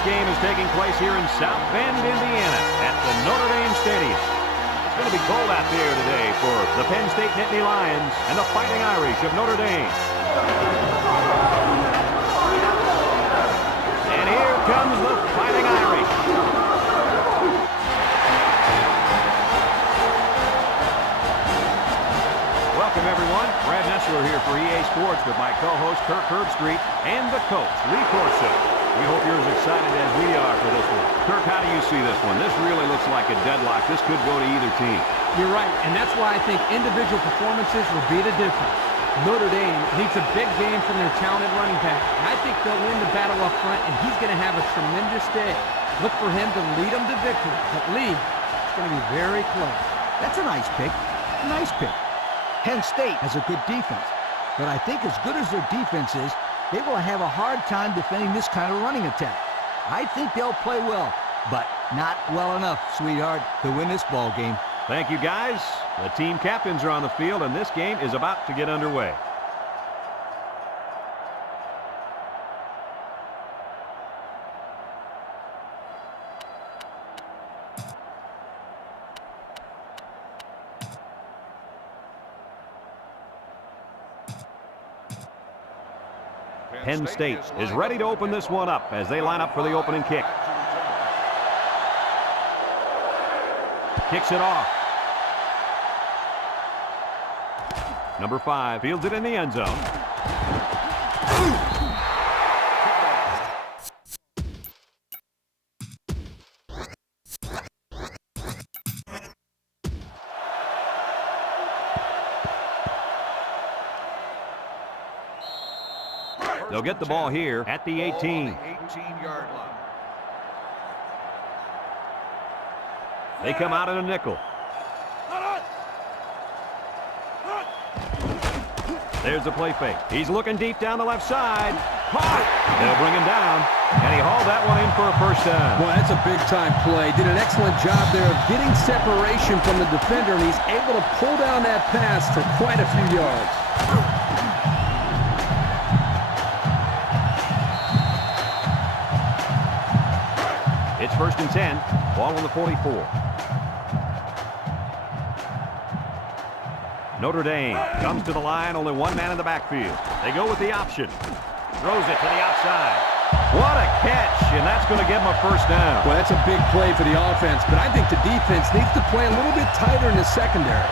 This game is taking place here in South Bend, Indiana at the Notre Dame Stadium. It's going to be cold out there today for the Penn State Nittany Lions and the Fighting Irish of Notre Dame. And here comes the Fighting Irish. Welcome, everyone. Brad Nessler here for EA Sports with my co-host Kirk Herbstreit and the coach, Lee Corso. We hope you're as excited as we are for this one. Kirk, how do you see this one? This really looks like a deadlock. This could go to either team. You're right, and that's why I think individual performances will be the difference. Notre Dame needs a big game from their talented running back. I think they'll win the battle up front, and he's going to have a tremendous day. Look for him to lead them to victory. But Lee, it's going to be very close. That's a nice pick. A nice pick. Penn State has a good defense, but I think as good as their defense is, they will have a hard time defending this kind of running attack. I think they'll play well, but not well enough, sweetheart, to win this ball game. Thank you, guys. The team captains are on the field, and this game is about to get underway. Penn State is ready to open this one up as they line up for the opening kick. Kicks it off. Number 5 fields it in the end zone. They'll get the ball here at the 18. 18-yard line. They come out in a nickel. There's the play fake. He's looking deep down the left side. Caught! They'll bring him down, and he hauled that one in for a first down. Boy, that's a big-time play. Did an excellent job there of getting separation from the defender, and he's able to pull down that pass for quite a few yards. It's 1st and 10. Ball on the 44. Notre Dame comes to the line. Only one man in the backfield. They go with the option. Throws it to the outside. What a catch, and that's going to give him a first down. Well, that's a big play for the offense, but I think the defense needs to play a little bit tighter in the secondary.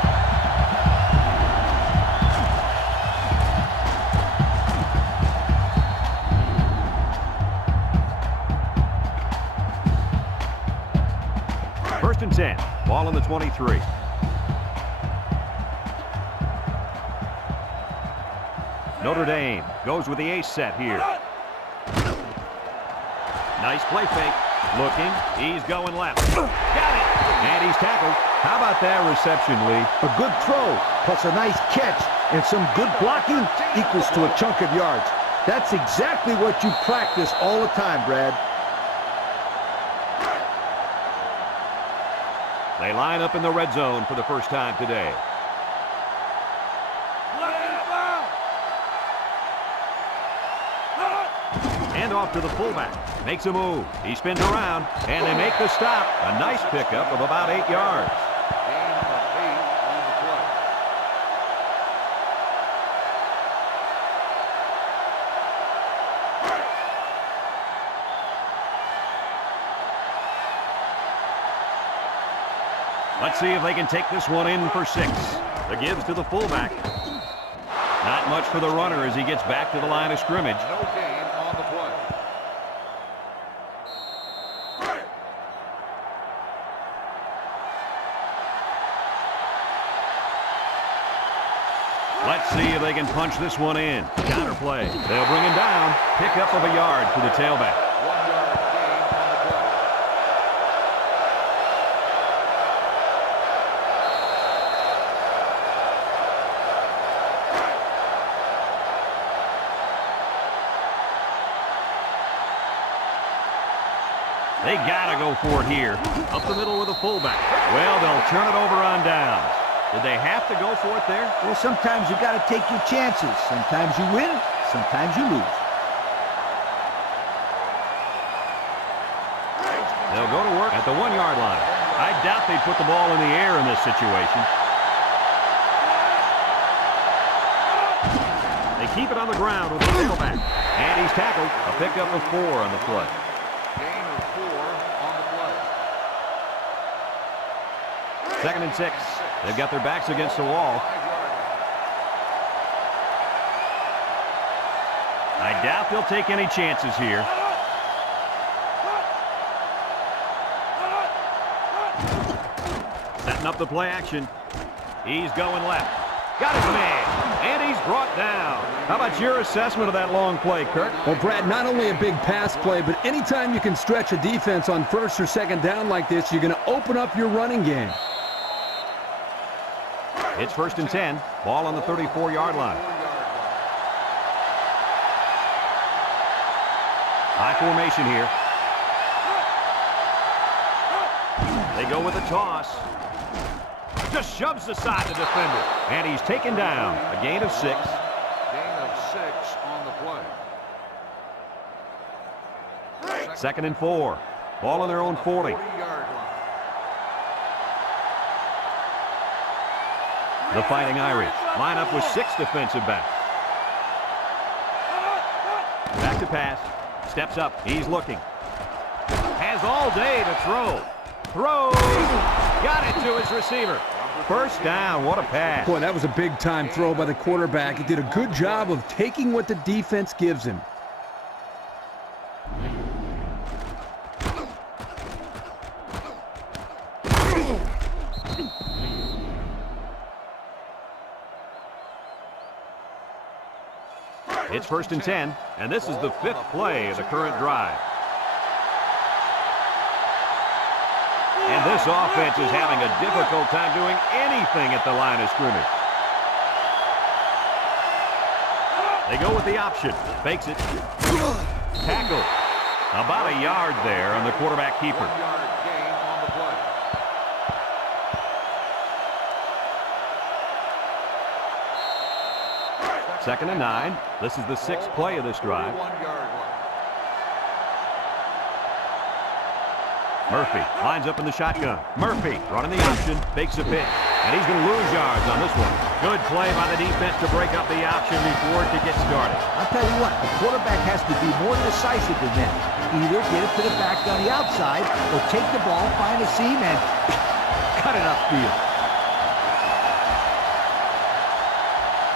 First and 10. Ball on the 23. Notre Dame goes with the ace set here. Nice play fake. Looking. He's going left. Got it. And he's tackled. How about that reception, Lee? A good throw, plus a nice catch, and some good blocking equals to a chunk of yards. That's exactly what you practice all the time, Brad. They line up in the red zone for the first time today. And off to the fullback. Makes a move. He spins around, and they make the stop. A nice pickup of about 8 yards. Gain of 8 on the play. Let's see if they can take this one in for 6. The gives to the fullback. Not much for the runner as he gets back to the line of scrimmage. No gain on the play. Let's see if they can punch this one in. Counter play. They'll bring him down. Pickup of a yard for the tailback. 1 yard gain on the play. They gotta go for it here. Up the middle with a fullback. Well, they'll turn it over on downs. Did they have to go for it there? Well, sometimes you got to take your chances. Sometimes you win, sometimes you lose. They'll go to work at the 1-yard line. I doubt they'd put the ball in the air in this situation. They keep it on the ground with the tailback. And he's tackled. A pickup of 4 on the play. Gain of 4 on the play. 2nd and 6. They've got their backs against the wall. 5-yard line. I doubt they'll take any chances here. Setting up the play action. He's going left. Got his man. And he's brought down. How about your assessment of that long play, Kirk? Well, Brad, not only a big pass play, but anytime you can stretch a defense on 1st or 2nd down like this, you're going to open up your running game. It's 1st and 10. Ball on the 34-yard line. High formation here. They go with a toss. Just shoves aside the defender. And he's taken down. A gain of 6. Gain of 6 on the play. 2nd and 4. Ball on their own 40. 40-yard line. The Fighting Irish line up with 6 defensive backs. Back to pass. Steps up. He's looking. Has all day to throw. Throws. Got it to his receiver. 1st down. What a pass. Boy, that was a big-time throw by the quarterback. He did a good job of taking what the defense gives him. It's 1st and 10, and this is the 5th play of the current drive. And this offense is having a difficult time doing anything at the line of scrimmage. They go with the option. Fakes it. Tackle. About a yard there on the quarterback keeper. 1-yard gain on the play. Second and 9. This is the 6th play of this drive. 1-yard line. Murphy lines up in the shotgun. Murphy running the option, fakes a pitch, and he's going to lose yards on this one. Good play by the defense to break up the option before it could get started. I'll tell you what, the quarterback has to be more decisive than that. Either get it to the back on the outside or take the ball, find a seam, and cut it upfield.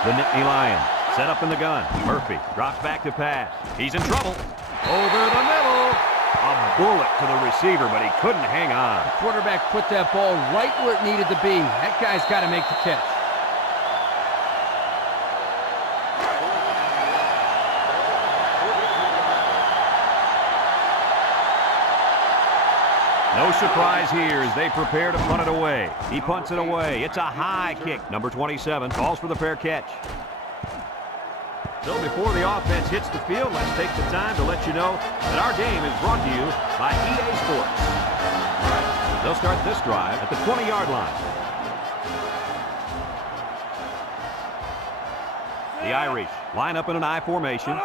The Nittany Lions set up in the gun. Murphy drops back to pass. He's in trouble. Over the middle. A bullet to the receiver, but he couldn't hang on. The quarterback put that ball right where it needed to be. That guy's got to make the catch. No surprise here as they prepare to punt it away. He punts it away. It's a high kick. Number 27 calls for the fair catch. So before the offense hits the field, let's take the time to let you know that our game is brought to you by EA Sports. They'll start this drive at the 20-yard line. The Irish line up in an I formation.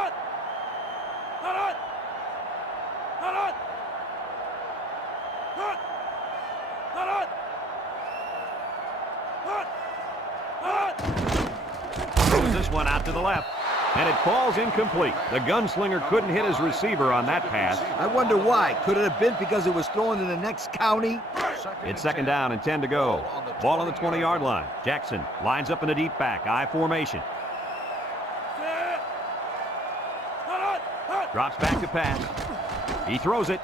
Throws this one out to the left. And it falls incomplete. The gunslinger couldn't hit his receiver on that pass. I wonder why. Could it have been because it was thrown in the next county? It's 2nd down and 10 to go. Ball on the 20-yard line. Jackson lines up in a deep back, I formation. Drops back to pass. He throws it.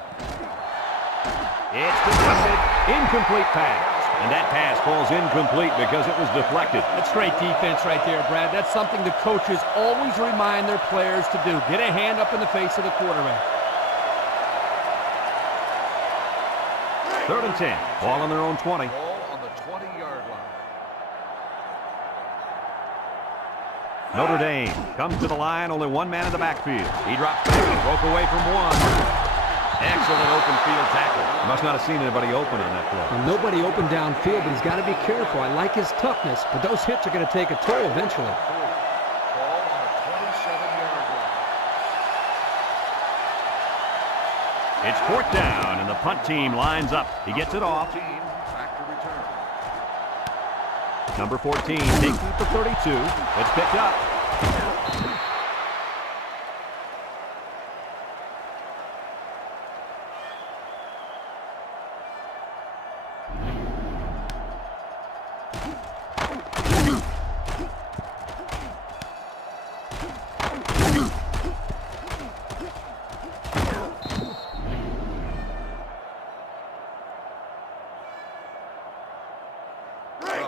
It's deflected. Incomplete pass. And that pass falls incomplete because it was deflected. That's great defense right there, Brad. That's something the coaches always remind their players to do. Get a hand up in the face of the quarterback. 3rd and 10. Ball on their own 20. Ball on the 20-yard line. Notre Dame comes to the line. Only one man in the backfield. He drops back and broke away from one. Excellent open field tackle. Must not have seen anybody open on that play. Well, nobody open downfield, but he's got to be careful. I like his toughness, but those hits are going to take a toll eventually. Ball on the 27-yard line. It's 4th down, and the punt team lines up. He gets it off. Team back to return. Number 14 takes it to 32. It's picked up.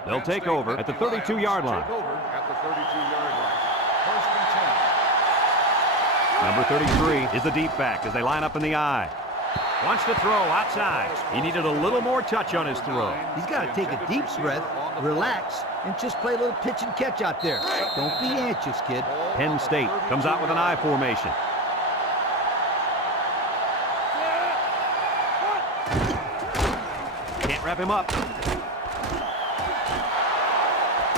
They'll take over at the 32-yard line. Take over at the 32-yard line. 1st and 10. Number 33 is the deep back as they line up in the I. Wants to throw outside. He needed a little more touch on his throw. He's got to take a deep breath, relax, and just play a little pitch and catch out there. Don't be anxious, kid. Penn State comes out with an I formation. Can't wrap him up.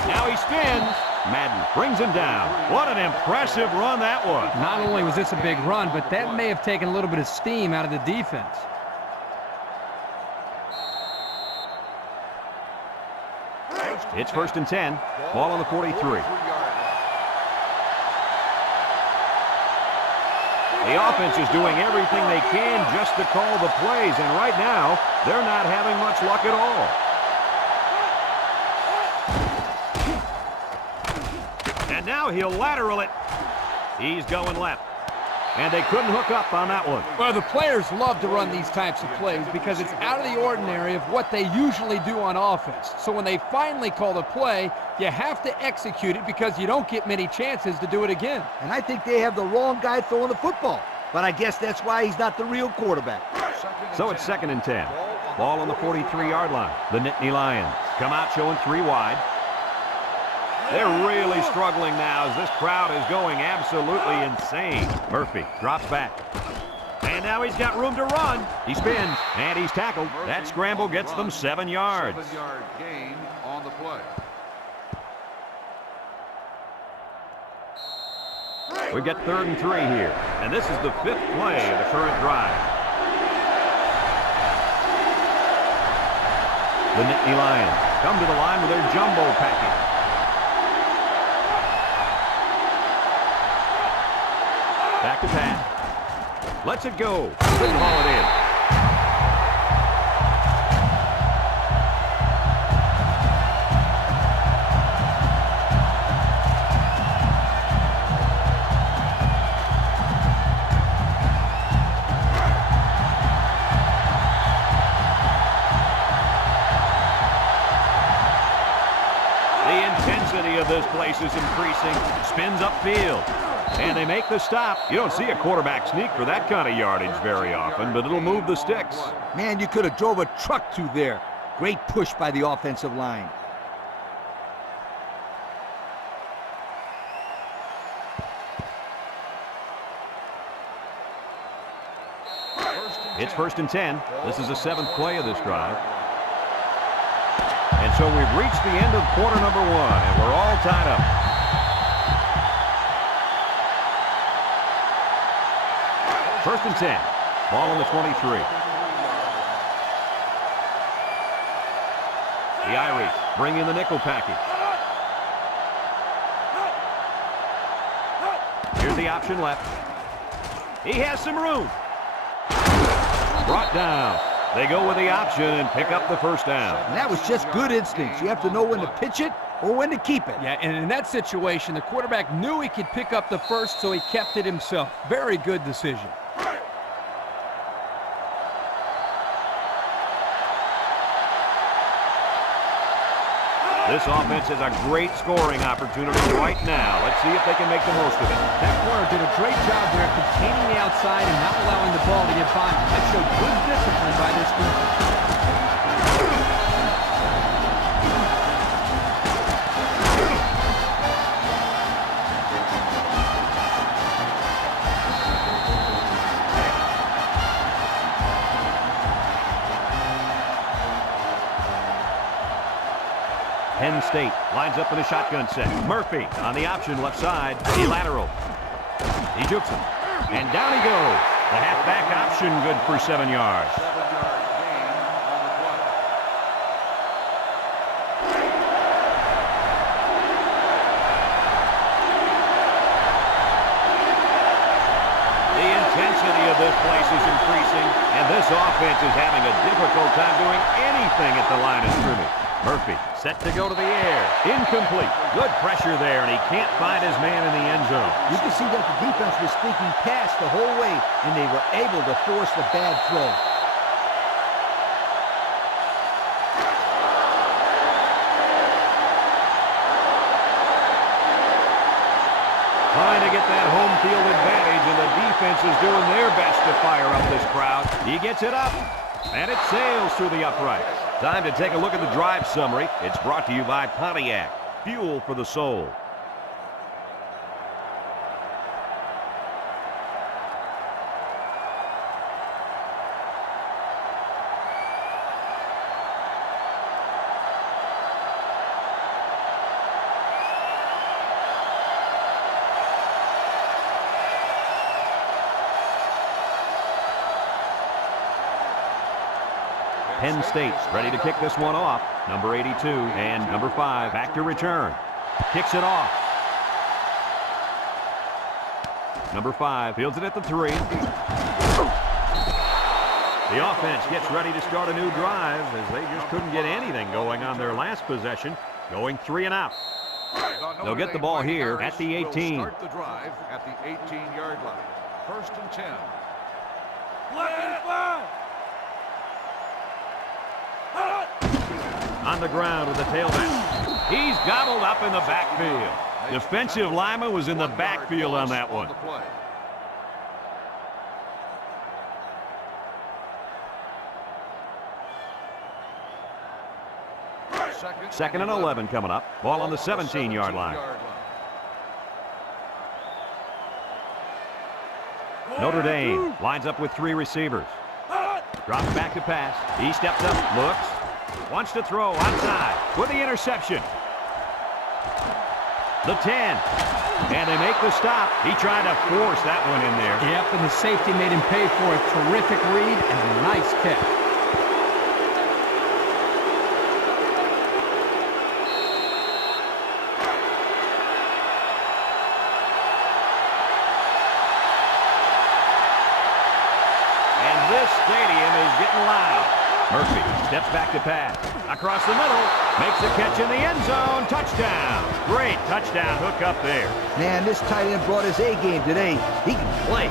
Now he spins. Madden brings him down. What an impressive run that was. Not only was this a big run, but that may have taken a little bit of steam out of the defense. It's 1st and 10. Ball on the 43. The offense is doing everything they can just to call the plays, and right now, they're not having much luck at all. And now he'll lateral it. He's going left. And they couldn't hook up on that one. Well, the players love to run these types of plays because it's out of the ordinary of what they usually do on offense. So when they finally call the play, you have to execute it because you don't get many chances to do it again. And I think they have the wrong guy throwing the football. But I guess that's why he's not the real quarterback. So it's 2nd and 10. Ball on the 43-yard line. The Nittany Lions come out showing 3 wide. They're really struggling now as this crowd is going absolutely insane. Murphy drops back. And now he's got room to run. He spins, and he's tackled. That scramble gets them 7 yards. 7-yard gain on the play. We've got 3rd and 3 here. And this is the 5th play of the current drive. The Nittany Lions come to the line with their jumbo package. Back to pass. Lets it go. Couldn't haul it in. The intensity of this place is increasing. Spins upfield. And they make the stop. You don't see a quarterback sneak for that kind of yardage very often, but it'll move the sticks. Man, you could have drove a truck through there. Great push by the offensive line. It's 1st and 10. This is the 7th play of this drive. And so we've reached the end of quarter number 1, and we're all tied up. 1st and 10. Ball on the 23. The Irish bring in the nickel package. Here's the option left. He has some room. Brought down. They go with the option and pick up the 1st down. And that was just good instincts. You have to know when to pitch it or when to keep it. Yeah, and in that situation, the quarterback knew he could pick up the 1st, so he kept it himself. Very good decision. This offense has a great scoring opportunity right now. Let's see if they can make the most of it. That corner did a great job there containing the outside and not allowing the ball to get by. That showed good discipline by this defense. Penn State lines up in a shotgun set. Murphy on the option left side. He lateral. He jukes him. And down he goes. The halfback option good for 7 yards. 7-yard gain on the play. The intensity of this place is increasing, and this offense is having a difficult time doing anything at the line of scrimmage. Murphy set to go to the air. Incomplete. Good pressure there, and he can't find his man in the end zone. You can see that the defense was thinking pass the whole way, and they were able to force the bad throw. Trying to get that home field advantage, and the defense is doing their best to fire up this crowd. He gets it up, and it sails through the uprights. Time to take a look at the drive summary. It's brought to you by Pontiac. Fuel for the soul. Penn State ready to kick this one off. Number 82 and number 5 back to return. Kicks it off. Number 5 fields it at the 3. The offense gets ready to start a new drive as they just couldn't get anything going on their last possession. Going 3 and out. They'll get the ball here at the 18. Start the drive at the 18-yard line. 1st and 10. On the ground with the tailback. He's gobbled up in the backfield. Defensive lineman was in the backfield on that one. Second and 11 coming up. Ball on the 17-yard line. Notre Dame lines up with 3 receivers. Drops back to pass. He steps up, looks. Wants to throw outside with the interception. The 10. And they make the stop. He tried to force that one in there. Yep, and the safety made him pay for a terrific read and a nice catch. And this stadium is getting loud. Murphy steps back to pass. Across the middle. Makes the catch in the end zone. Touchdown. Great touchdown hook up there. Man, this tight end brought his A game today. He can play.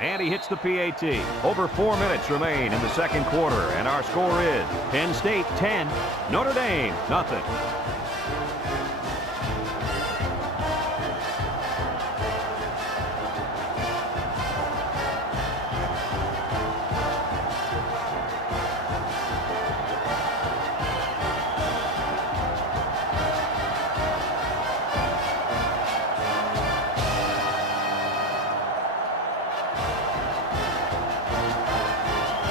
And he hits the PAT. Over 4 minutes remain in the second quarter, and our score is Penn State 10, Notre Dame nothing.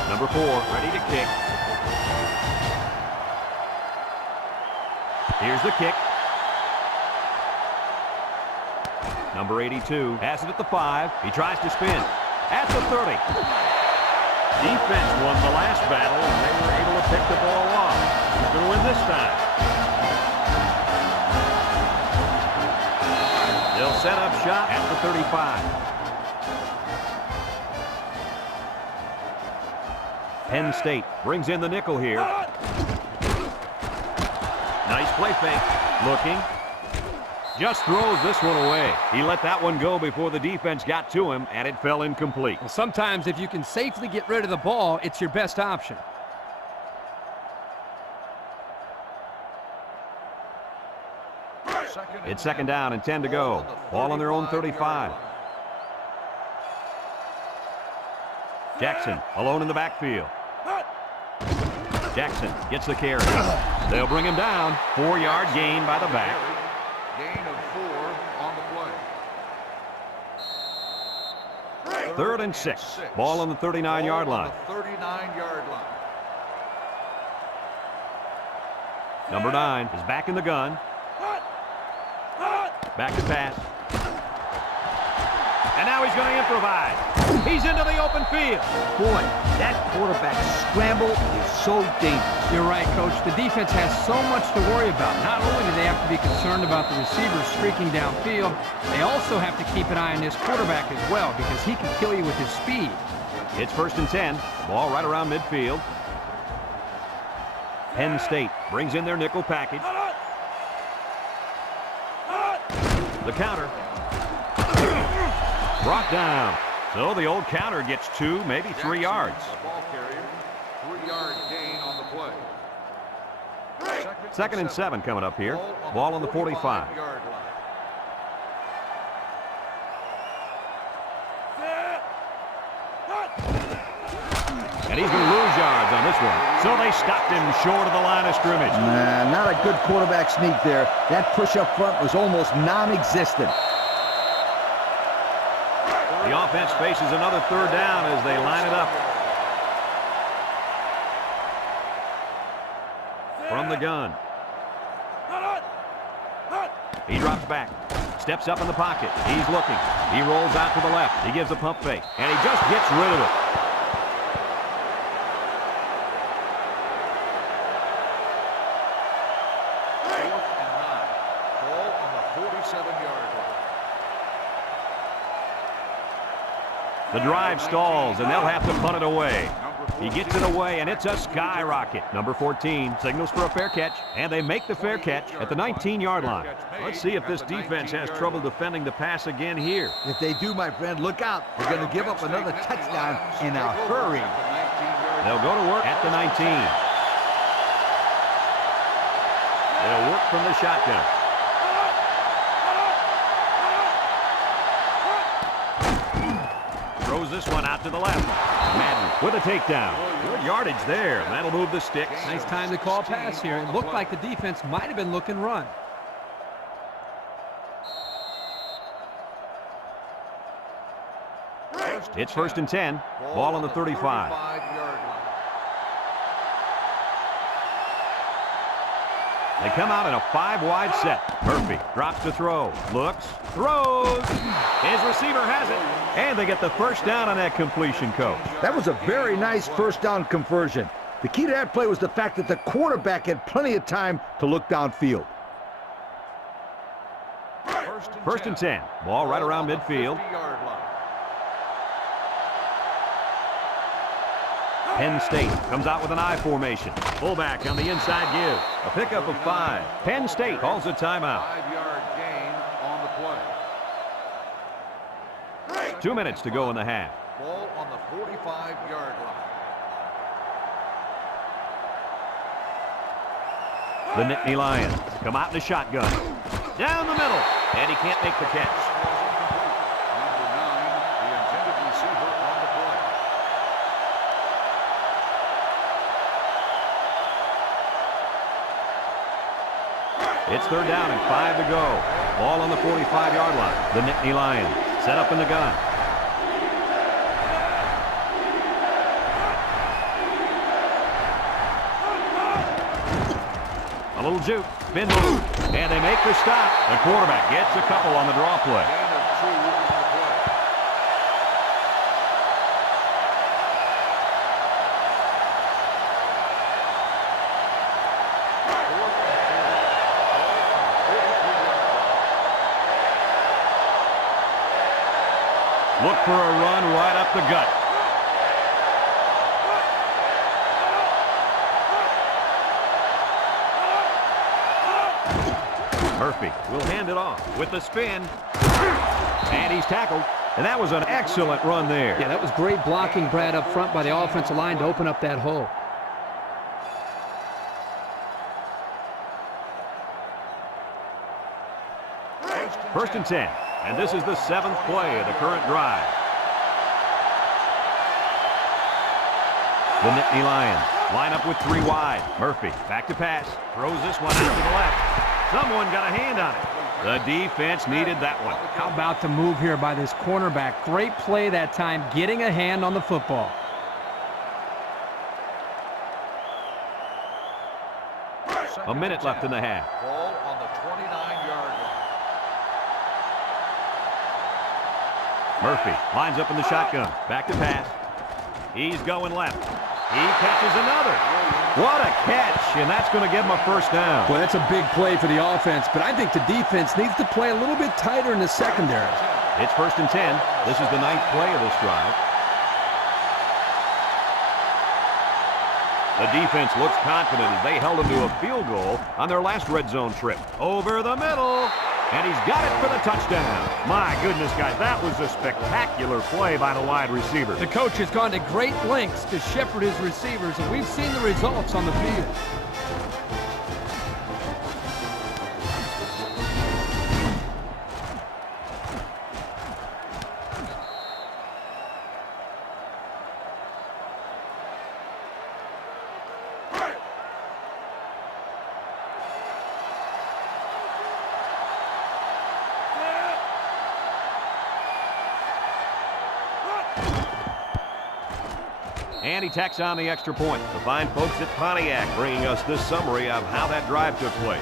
Number 4, ready to kick. Here's the kick. Number 82 has it at the 5. He tries to spin. At the 30. Defense won the last battle, and they were able to pick the ball off. Who's going to win this time? They'll set up shot at the 35. Penn State brings in the nickel here. Nice play fake. Looking. Just throws this one away. He let that one go before the defense got to him, and it fell incomplete. Well, sometimes if you can safely get rid of the ball, it's your best option. It's second down and 10 to go. Ball on their own 35. Jackson alone in the backfield. Jackson gets the carry. They'll bring him down. 4-yard gain by the back. Gain of 4 on the play. 3rd and 6. Ball on the 39-yard line. 39-yard line. Number 9 is back in the gun. Back to pass. And now he's going to improvise. He's into the open field. Boy, that quarterback scramble is so dangerous. You're right, Coach. The defense has so much to worry about. Not only do they have to be concerned about the receivers streaking downfield, they also have to keep an eye on this quarterback as well because he can kill you with his speed. It's 1st and 10. Ball right around midfield. Penn State brings in their nickel package. The counter. Brought down. So the old counter gets 2, maybe 3 yards. The ball carrier, 3-yard gain on the play. 2nd and 7 coming up here. Ball on the 45. Yard line. And he's going to lose yards on this one. So they stopped him short of the line of scrimmage. Nah, not a good quarterback sneak there. That push up front was almost non-existent. The offense faces another 3rd down as they line it up. From the gun. He drops back. Steps up in the pocket. He's looking. He rolls out to the left. He gives a pump fake. And he just gets rid of it. The drive stalls, and they'll have to punt it away. He gets it away, and it's a skyrocket. Number 14 signals for a fair catch, and they make the fair catch at the 19-yard line. Let's see if this defense has trouble defending the pass again here. If they do, my friend, look out. They're going to give up another touchdown in a hurry. They'll go to work at the 19. They'll work from the shotgun. Throws this one out to the left. Madden with a takedown. Good yardage there. That'll move the sticks. Nice time to call pass here. It looked like the defense might have been looking run. It's 1st and 10. Ball on the 35. They come out in a 5-wide set. Murphy drops to throw. Looks. Throws. His receiver has it. And they get the 1st down on that completion, Coach. That was a very nice 1st down conversion. The key to that play was the fact that the quarterback had plenty of time to look downfield. 1st and 10. Ball right around midfield. Penn State comes out with an I formation. Fullback on the inside give. A pickup of 5. Penn State calls a timeout. 5-yard gain on the play. 2 minutes to go in the half. Ball on the 45-yard line. The Nittany Lions come out in a shotgun. Down the middle. And he can't make the catch. Number 9, the intended receiver on the play. It's 3rd down and 5 to go. Ball on the 45-yard line. The Nittany Lions set up in the gun. A little juke. Spin move. And they make the stop. The quarterback gets a couple on the draw play. Gain of 2 on the play. Look for a run right up the gut. Murphy will hand it off with the spin. And he's tackled. And that was an excellent run there. Yeah, that was great blocking, Brad, up front by the offensive line to open up that hole. First and 10. And this is the 7th play of the current drive. The Nittany Lions Line up with 3 wide. Murphy back to pass. Throws this one out to the left. Someone got a hand on it. The defense needed that one. How about the move here by this cornerback? Great play that time, getting a hand on the football. A minute left in the half. Ball on the 29-yard line. Murphy lines up in the shotgun. Back to pass. He's going left. He catches another. What a catch, and that's going to give him a first down. Well, that's a big play for the offense, but I think the defense needs to play a little bit tighter in the secondary. It's 1st and 10. This is the 9th play of this drive. The defense looks confident as they held them to a field goal on their last red zone trip. Over the middle, and he's got it for the touchdown. My goodness, guys, that was a spectacular play by the wide receiver. The coach has gone to great lengths to shepherd his receivers, and we've seen the results on the field. And he tacks on the extra point. The fine folks at Pontiac bringing us this summary of how that drive took place.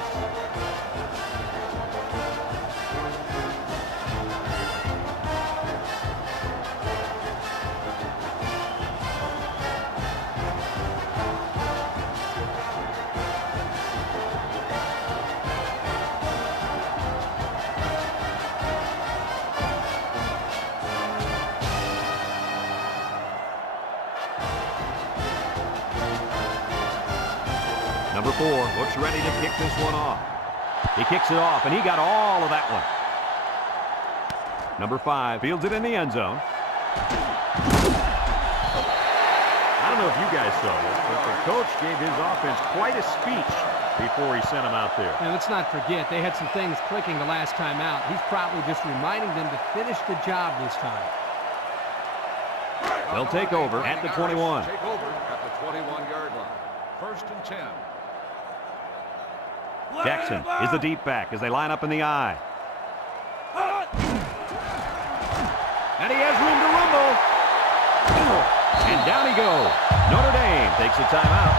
Number 4 looks ready to kick this one off. He kicks it off, and he got all of that one. Number 5 fields it in the end zone. I don't know if you guys saw this, but the coach gave his offense quite a speech before he sent them out there. And let's not forget, they had some things clicking the last time out. He's probably just reminding them to finish the job this time. They'll take over at the 21. Take over at the 21-yard line. 1st and 10. Jackson is the deep back as they line up in the I. And he has room to rumble. And down he goes. Notre Dame takes a timeout.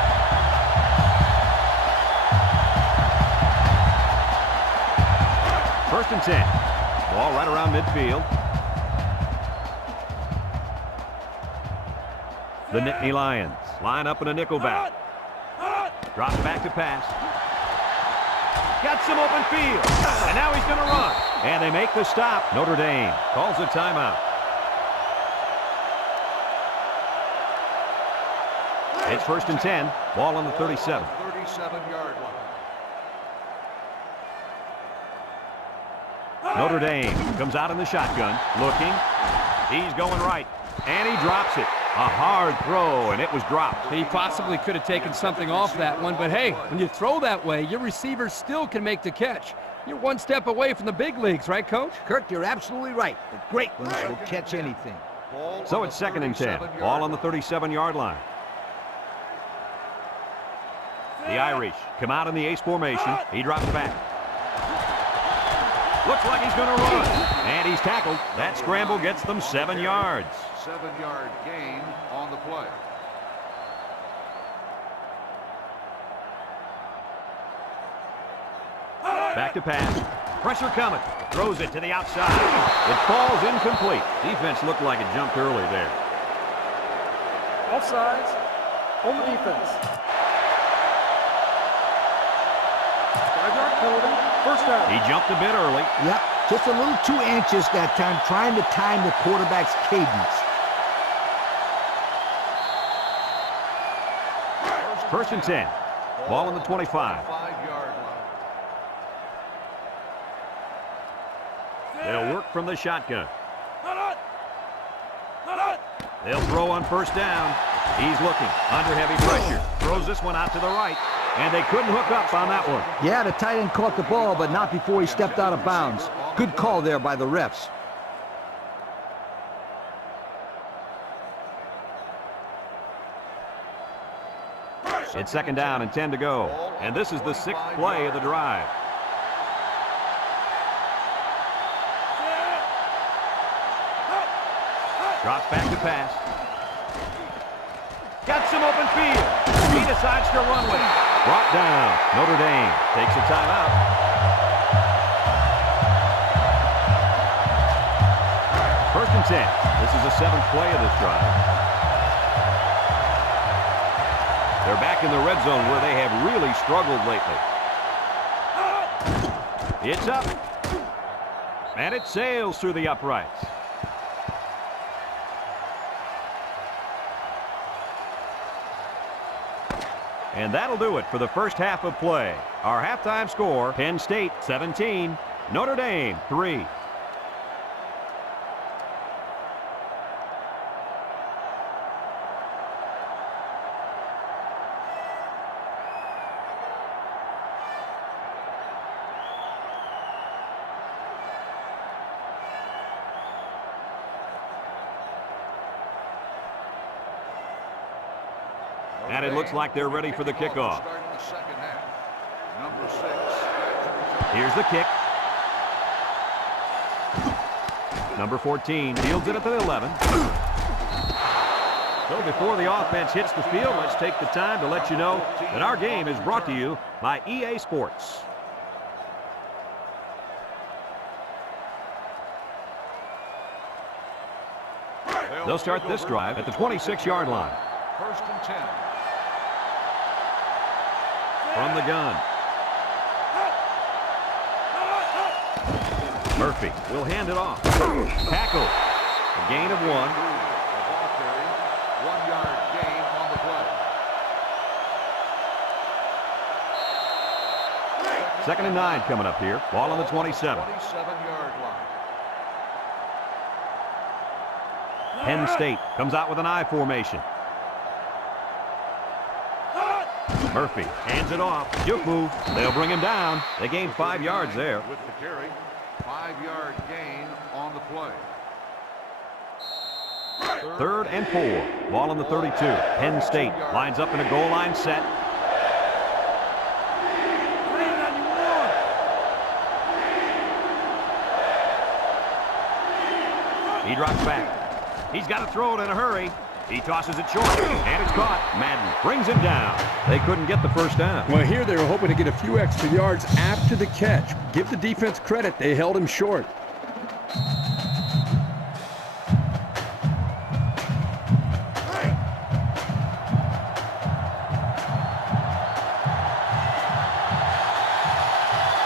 First and 10. Ball right around midfield. The Nittany Lions line up in a nickel back. Drops back to pass. Got some open field. And now he's going to run. And they make the stop. Notre Dame calls a timeout. It's 1st and 10. Ball on the 37. 37-yard line. Notre Dame comes out in the shotgun. Looking. He's going right. And he drops it. A hard throw, and it was dropped. He possibly could have taken something off that one, but hey, when you throw that way, your receiver still can make the catch. You're one step away from the big leagues, right, Coach? Kirk, you're absolutely right. The great ones will catch anything. So it's 2nd and 10. Ball on the 37-yard line. The Irish come out in the ace formation. He drops back. Looks like he's going to run. And he's tackled. That scramble gets them 7 yards. 7-yard gain on the play. Back to pass. Pressure coming. Throws it to the outside. It falls incomplete. Defense looked like it jumped early there. Offsides on the defense. 5-yard penalty. First down. He jumped a bit early. Yep, just a little too anxious that time, trying to time the quarterback's cadence. 1st and 10. Ball on the 25. 5-yard line. They'll work from the shotgun. They'll throw on 1st down. He's looking under heavy pressure. Throws this one out to the right. And they couldn't hook up on that one. Yeah, the tight end caught the ball, but not before he stepped out of bounds. Good call there by the refs. It's second down and 10 to go. And this is the 6th play of the drive. Drops back to pass. Got some open field. He decides to run with it. Brought down. Notre Dame takes a timeout. First and 10. This is the 7th play of this drive. They're back in the red zone where they have really struggled lately. It's up. And it sails through the uprights. And that'll do it for the first half of play. Our halftime score, Penn State 17, Notre Dame 3. And it looks like they're ready for the kickoff. Here's the kick. Number 14 fields it at the 11. So before the offense hits the field, let's take the time to let you know that our game is brought to you by EA Sports. They'll start this drive at the 26-yard line. First and 10. From the gun. Murphy will hand it off. Tackle. A gain of 1. The ball carry. 1-yard gain on the play. Second and 9 coming up here. Ball on the 27. 27-yard line. Penn State comes out with an I formation. Murphy hands it off. Juke move. They'll bring him down. They gain 5 yards there. With the carry, 5-yard gain on the play. Third and 4. Ball on the 32. Penn State lines up in a goal line set. He drops back. He's got to throw it in a hurry. He tosses it short, and it's caught. Madden brings him down. They couldn't get the first down. Well, here they were hoping to get a few extra yards after the catch. Give the defense credit. They held him short.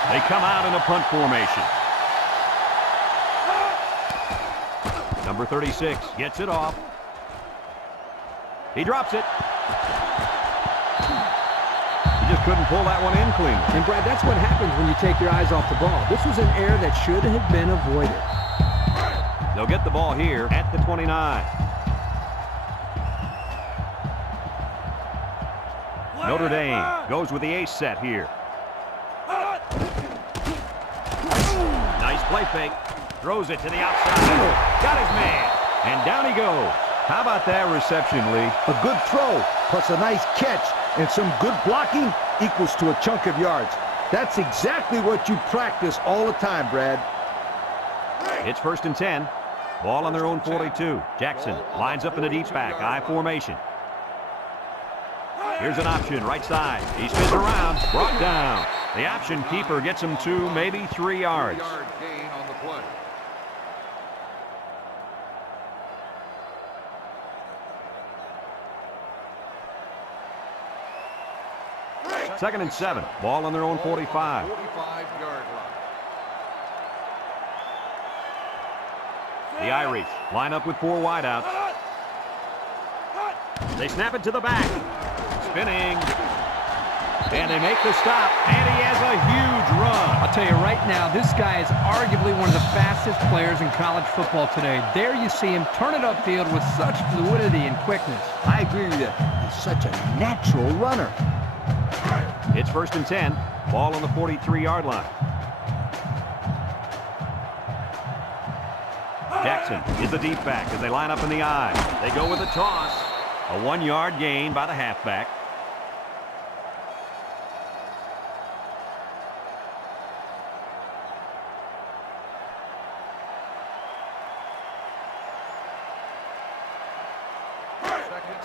They come out in a punt formation. Number 36 gets it off. He drops it. He just couldn't pull that one in clean. And, Brad, that's what happens when you take your eyes off the ball. This was an error that should have been avoided. They'll get the ball here at the 29. Notre Dame goes with the ace set here. Nice play fake. Throws it to the outside. Got his man. And down he goes. How about that reception, Lee? A good throw, plus a nice catch, and some good blocking equals to a chunk of yards. That's exactly what you practice all the time, Brad. It's first and 10. Ball on their own 42. Jackson lines up in a deep back, I formation. Here's an option, right side. He spins around, brought down. The option keeper gets him 2, maybe 3 yards. 3-yard gain on the play. Second and 7. Ball on their own 45. 45-yard line. The Irish line up with 4 wideouts. They snap it to the back. Spinning. And they make the stop. And he has a huge run. I'll tell you right now, this guy is arguably one of the fastest players in college football today. There you see him turn it upfield with such fluidity and quickness. I agree with you. He's such a natural runner. It's first and 10. Ball on the 43-yard line. Jackson is the deep back as they line up in the I. They go with a toss. A 1-yard gain by the halfback.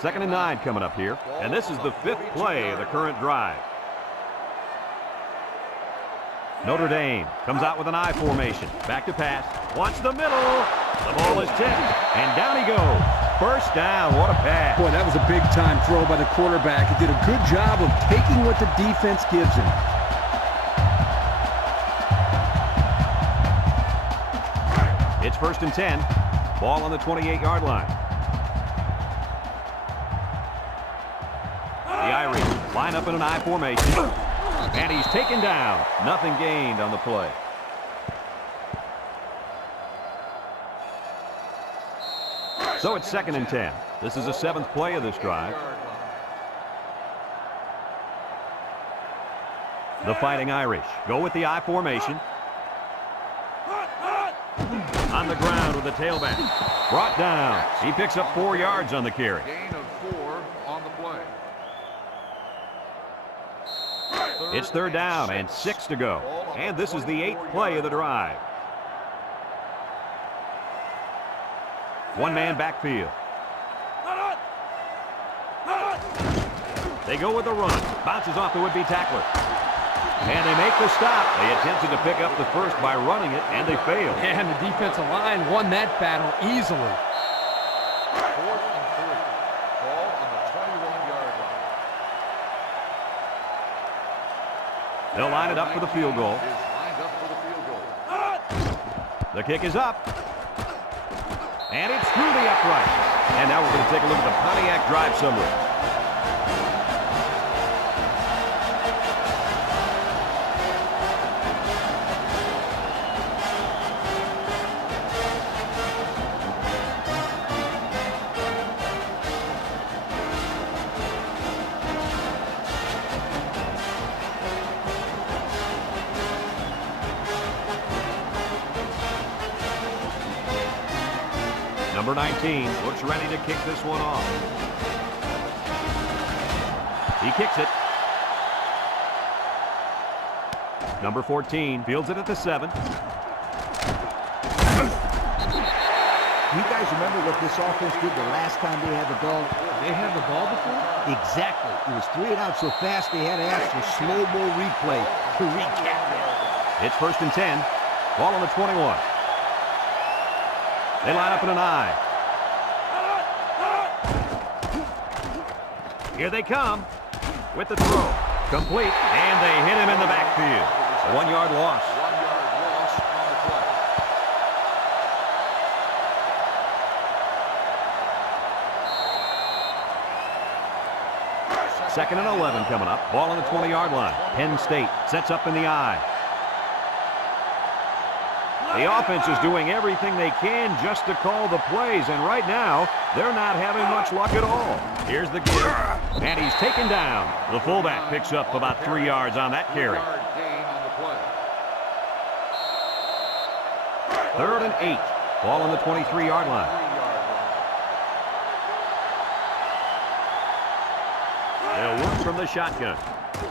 2nd and 9 coming up here. And this is the 5th play of the current drive. Notre Dame comes out with an I formation. Back to pass. Wants the middle. The ball is tipped. And down he goes. First down. What a pass. Boy, that was a big-time throw by the quarterback. He did a good job of taking what the defense gives him. It's 1st and 10. Ball on the 28-yard line. The Irish line up in an I formation. And he's taken down. Nothing gained on the play. So it's 2nd and 10. This is the 7th play of this drive. The Fighting Irish go with the I formation. On the ground with the tailback. Brought down. He picks up 4 yards on the carry. Gain of 4 on the play. It's 3rd down and 6 to go. And this is the 8th play of the drive. One-man backfield. They go with the run. Bounces off the would-be tackler. And they make the stop. They attempted to pick up the first by running it, and they failed. And the defensive line won that battle easily. 4th and 3. Ball on the 21-yard line. They'll line it up for the field goal. Is lined up for the field goal. The kick is up. And it's through the upright. And now we're going to take a look at the Pontiac drive summary. Number 19 looks ready to kick this one off. He kicks it. Number 14 fields it at the 7. You guys remember what this offense did the last time they had the ball? They had the ball before? Exactly. It was 3 and out so fast they had to ask for slow-mo replay to recap it. It's 1st and 10. Ball on the 21. They line up in an I. Here they come with the throw. Complete, and they hit him in the backfield. A 1-yard loss. 1-yard loss on the play. 2nd and 11 coming up. Ball on the 20-yard line. Penn State sets up in the I. The offense is doing everything they can just to call the plays, and right now, they're not having much luck at all. Here's the give, and he's taken down. The fullback picks up about 3 yards on that carry. 3-yard gain on the play. 3rd and 8. Ball on the 23-yard line. 3-yard line. They'll work from the shotgun.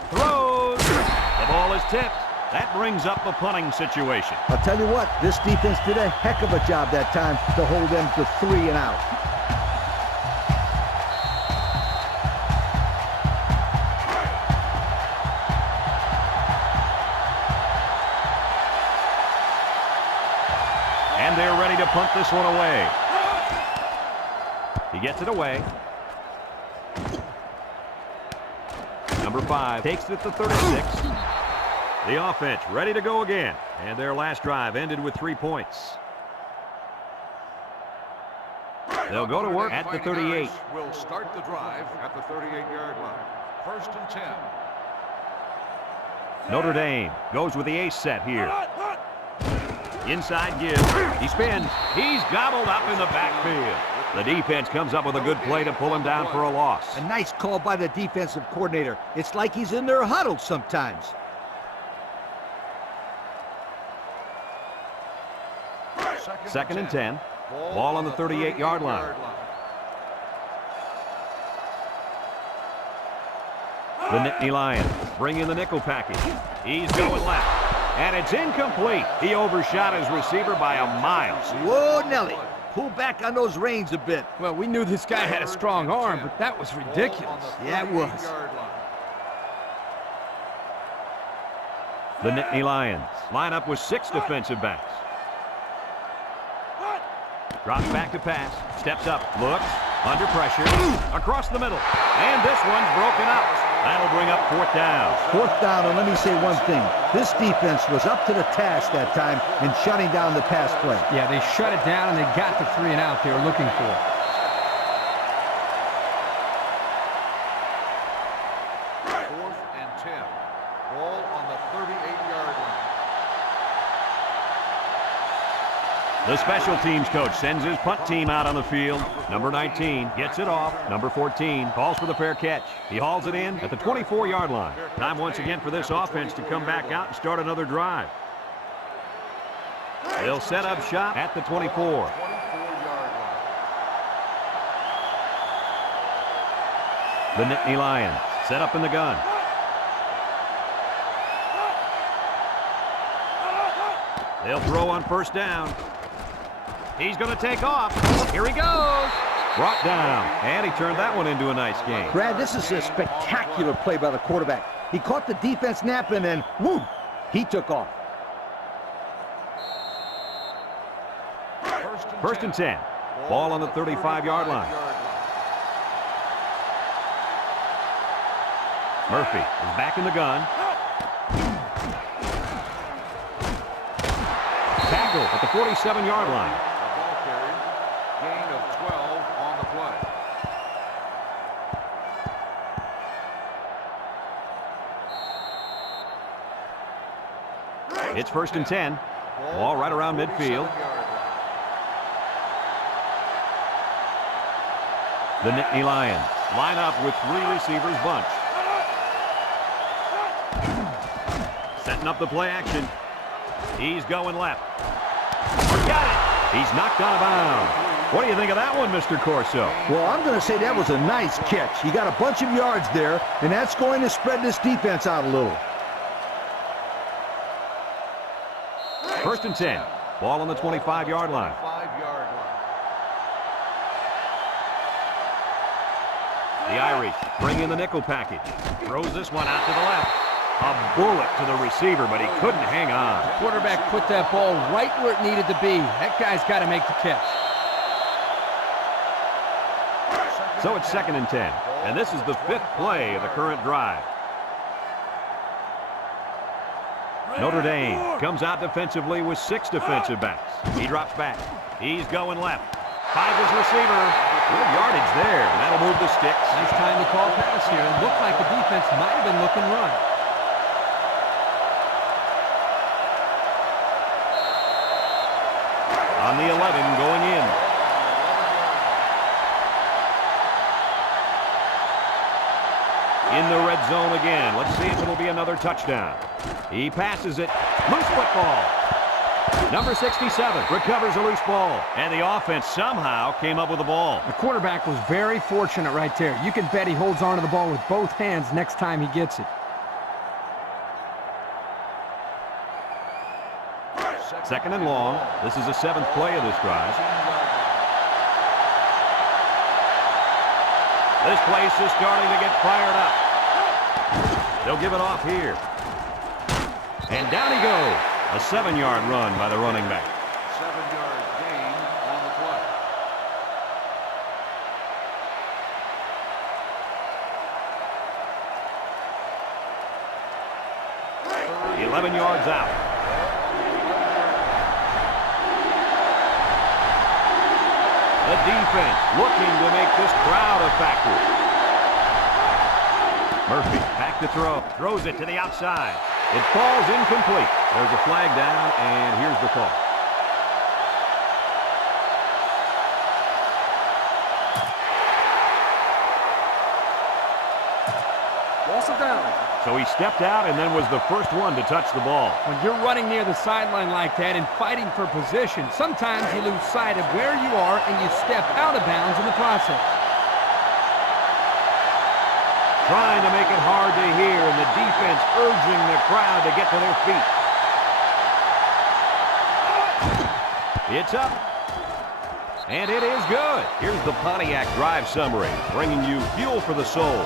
Throws. The ball is tipped. That brings up the punting situation. I'll tell you what, this defense did a heck of a job that time to hold them to 3 and out. And they're ready to punt this one away. He gets it away. Number 5 takes it at the 36. The offense ready to go again. And their last drive ended with 3 points. They'll go to work at the 38. Will start the drive at the 38-yard line. 1st and 10. Notre Dame goes with the ace set here. Inside give. He spins. He's gobbled up in the backfield. The defense comes up with a good play to pull him down for a loss. A nice call by the defensive coordinator. It's like he's in their huddle sometimes. 2nd and 10. Ball on the 38-yard line. The Nittany Lions bring in the nickel package. He's going left. And it's incomplete. He overshot his receiver by a mile. Whoa, Nelly. pull back on those reins a bit. Well, we knew this guy had a strong arm, but that was ridiculous. Yeah, it was. The Nittany Lions line up with 6 defensive backs. Drops back to pass, steps up, looks, under pressure, across the middle, and this one's broken up. That'll bring up 4th down. 4th down, and let me say one thing. This defense was up to the task that time in shutting down the pass play. Yeah, they shut it down, and they got the 3 and out they were looking for. Fourth and 10. Ball on the 38-yard line. The special teams coach sends his punt team out on the field. Number 19 gets it off. Number 14 calls for the fair catch. He hauls it in at the 24-yard line. Time once again for this offense to come back out and start another drive. They'll set up shop at the 24. 24-yard line. The Nittany Lions set up in the gun. They'll throw on 1st down. He's going to take off. Here he goes. Brought down, and he turned that one into a nice game. Brad, this is a spectacular play by the quarterback. He caught the defense napping, and whoo, he took off. First and 10. Ball on the 35-yard line. Murphy is back in the gun. Tackle at the 47-yard line. The ball carried. Gain of 12 on the play. It's 1st and 10. Ball right around midfield. The Nittany Lions line up with 3 receivers bunch. Setting up the play action. He's going left. Got it. He's knocked out of bounds. What do you think of that one, Mr. Corso? Well, I'm going to say that was a nice catch. He got a bunch of yards there, and that's going to spread this defense out a little. 1st and 10. Ball on the 25-yard line. 5-yard line. The Irish bring in the nickel package. Throws this one out to the left. A bullet to the receiver, but he couldn't hang on. The quarterback put that ball right where it needed to be. That guy's got to make the catch. So it's 2nd and 10. And this is the 5th play of the current drive. Notre Dame comes out defensively with 6 defensive backs. He drops back. He's going left. Finds his receiver. Good yardage there. And that'll move the sticks. Nice time to call pass here. It looked like the defense might have been looking run. On the 11 going in. In the red zone again. Let's see if it'll be another touchdown. He passes it. Loose football. Number 67 recovers a loose ball. And the offense somehow came up with the ball. The quarterback was very fortunate right there. You can bet he holds on to the ball with both hands next time he gets it. 2nd and long. This is the 7th play of this drive. This place is starting to get fired up. They'll give it off here. And down he goes. A 7-yard run by the running back. 7-yard gain on the play. 11 yards out. The defense looking to make this crowd a factor. Murphy back to throw. Throws it to the outside. It falls incomplete. There's a flag down, and here's the call. Loss of down. So he stepped out and then was the first one to touch the ball. When you're running near the sideline like that and fighting for position, sometimes you lose sight of where you are and you step out of bounds in the process. Trying to make it hard to hear, and the defense urging the crowd to get to their feet. It's up. And it is good. Here's the Pontiac drive summary, bringing you fuel for the soul.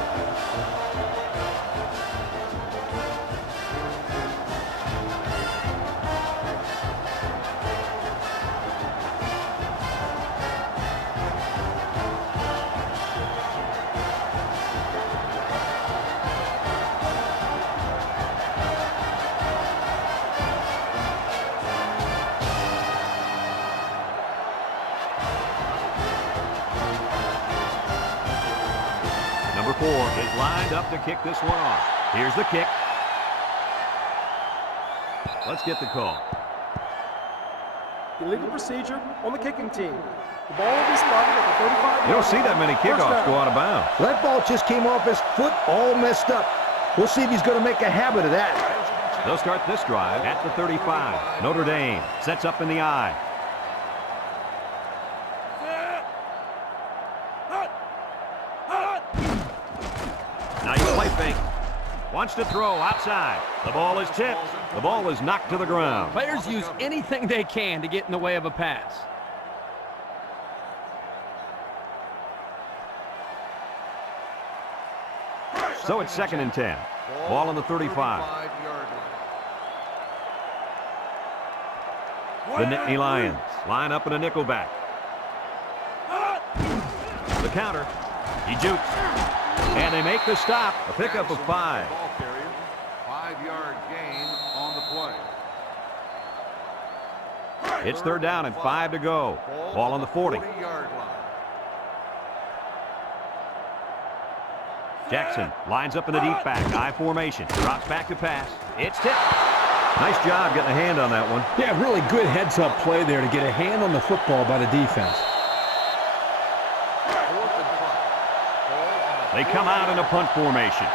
Number 4 is lined up to kick this one off. Here's the kick. Let's get the call. Illegal procedure on the kicking team. The ball will be spotted at the 35. You don't see that many kickoffs go out of bounds. That ball just came off his foot all messed up. We'll see if he's going to make a habit of that. They'll start this drive at the 35. Notre Dame sets up in the I. Nice play fake. Wants to throw outside. The ball is tipped. The ball is knocked to the ground. Players use anything they can to get in the way of a pass. So it's 2nd and 10. Ball on the 35. The Nittany Lions line up in a nickel back. The counter. He jukes. And they make the stop. A pickup of 5. Ball carrier, 5-yard gain on the play. It's 3rd down and 5 to go. Ball on the 40. 40-yard line. Jackson lines up in the deep back. I formation. Drops back to pass. It's tipped. Nice job getting a hand on that one. Yeah, really good heads-up play there to get a hand on the football by the defense. They come out in a punt formation.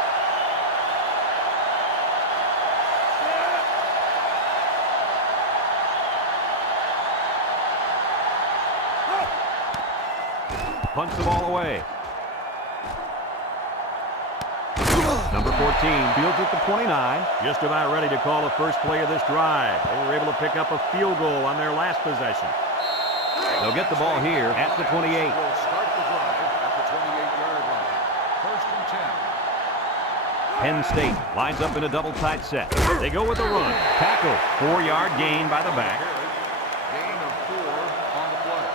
Punts the ball away. Number 14 fields at the 29. Just about ready to call the first play of this drive. They were able to pick up a field goal on their last possession. They'll get the ball here at the 28. Will start the drive at the 28-yard line. 1st and 10. Penn State lines up in a double tight set. They go with a run. Tackle. 4-yard gain by the back. Gain of 4 on the play.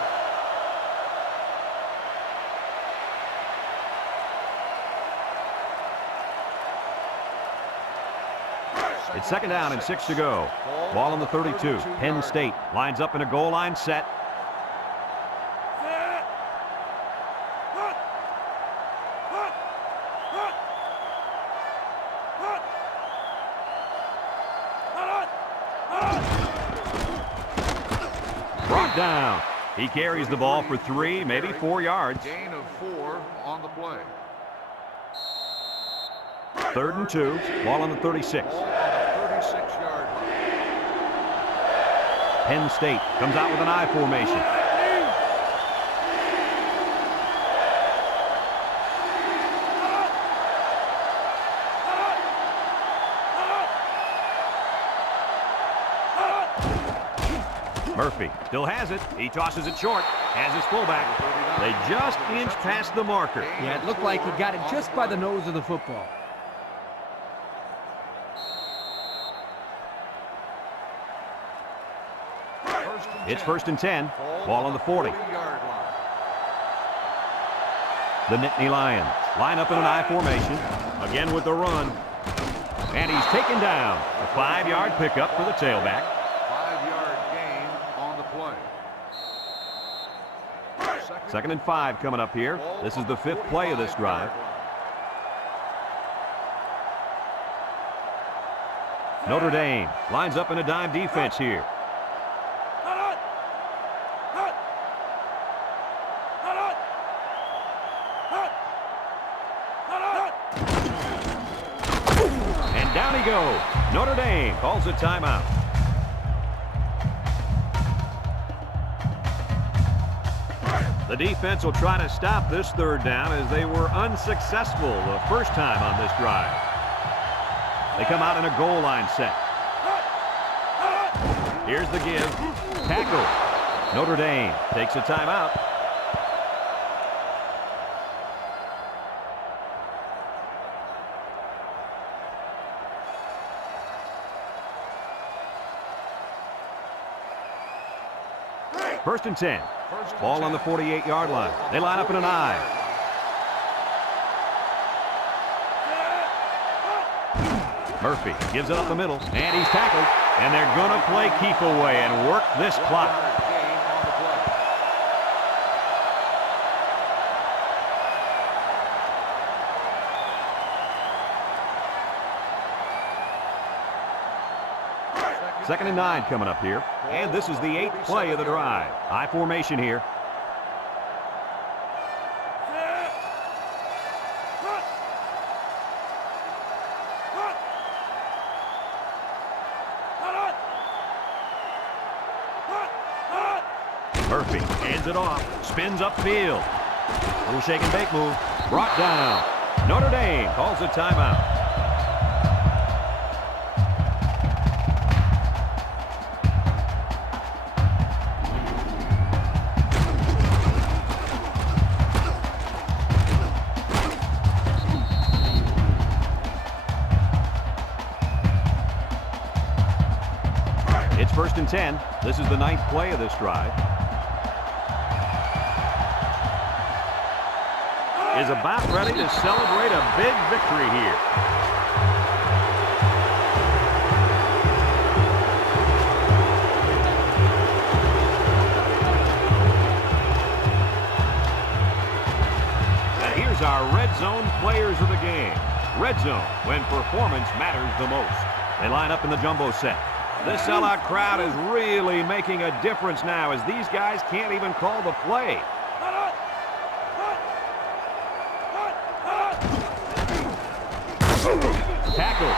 It's 2nd down and 6 to go. Ball on the 32. Penn State lines up in a goal line set. Brought down. He carries the ball for 3, maybe 4 yards. Gain of 4 on the play. 3rd and 2. Ball on the 36. Ball on the 36-yard line. Penn State comes out with an I formation. Murphy still has it. He tosses it short. Has his fullback. They just inch past the marker. Yeah, it looked like he got it just by the nose of the football. It's 1st and 10. Ball on the 40. The Nittany Lions line up in an I formation. Again with the run. And he's taken down. A 5-yard pickup for the tailback. 5-yard gain on the play. 2nd and 5 coming up here. This is the 5th play of this drive. Notre Dame lines up in a dime defense here. And down he goes. Notre Dame calls a timeout. The defense will try to stop this 3rd down as they were unsuccessful the first time on this drive. They come out in a goal line set. Here's the give. Tackle. Notre Dame takes a timeout. First and 10. Ball on the 48-yard line. They line up in an I. Murphy gives it up the middle, and he's tackled. And they're going to play keep away and work this clock. Second and 9 coming up here. And this is the 8th play of the drive. I formation here. Murphy hands it off, spins upfield. Little shake and bake move. Brought down. Notre Dame calls a timeout. It's first and 10. This is the 9th play of this drive. Is about ready to celebrate a big victory here. And here's our red zone players of the game. Red zone, when performance matters the most. They line up in the jumbo set. This sellout crowd is really making a difference now as these guys can't even call the play. Tackled.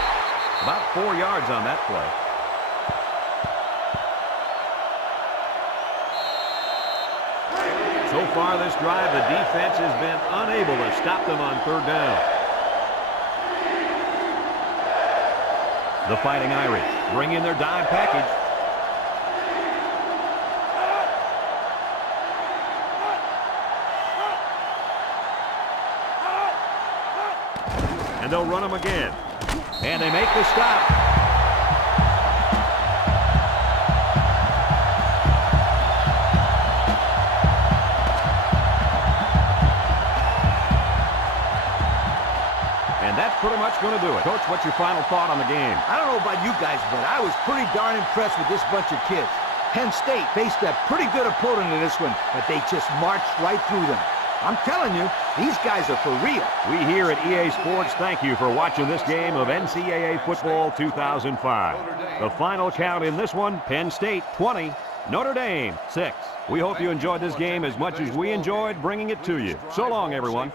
About 4 yards on that play. So far this drive, the defense has been unable to stop them on third down. The Fighting Irish bring in their dime package. And they'll run them again. And they make the stop. And that's pretty much going to do it. Coach, what's your final thought on the game? I don't know about you guys, but I was pretty darn impressed with this bunch of kids. Penn State faced a pretty good opponent in this one, but they just marched right through them. I'm telling you, these guys are for real. We here at EA Sports thank you for watching this game of NCAA Football 2005. The final count in this one, Penn State 20, Notre Dame 6. We hope you enjoyed this game as much as we enjoyed bringing it to you. So long, everyone.